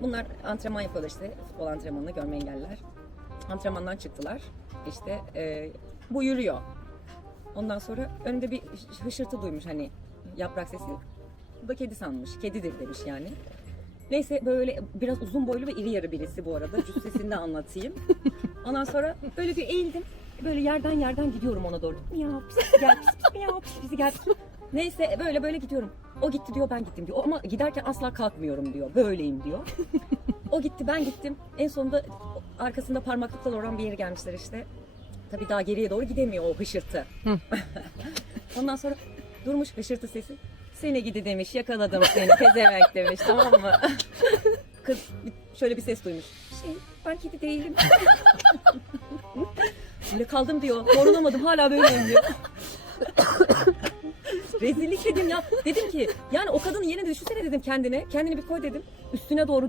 Bunlar antrenman yapıyorlar işte futbol antrenmanını görme engelliler. Antrenmandan çıktılar. İşte e, bu yürüyor. Ondan sonra önünde bir hışırtı duymuş hani yaprak sesi. Bu da kedi sanmış. Kedidir demiş yani. Neyse böyle biraz uzun boylu ve iri yarı birisi bu arada. Cüssesini de anlatayım. Ondan sonra böyle bir eğildim. Böyle yerden yerden gidiyorum ona doğru. Miyav pis pis gel pis pis miyav pis pis gel. Neyse böyle böyle gidiyorum. O gitti diyor ben gittim diyor. Ama giderken asla kalkmıyorum diyor. Böyleyim diyor. o gitti ben gittim. En sonunda arkasında parmaklıkla oran bir yere gelmişler işte. Tabii daha geriye doğru gidemiyor o hışırtı. Ondan sonra durmuş hışırtı sesi. Seni gidi demiş yakaladım seni pezevenk demiş tamam mı? Kız şöyle bir ses duymuş. Şey ben kedi değilim. Böyle kaldım diyor. Korunamadım hala böyleyim diyor. Rezillik dedim ya. Dedim ki yani o kadının yerine düşünsene dedim kendine. Kendini bir koy dedim. Üstüne doğru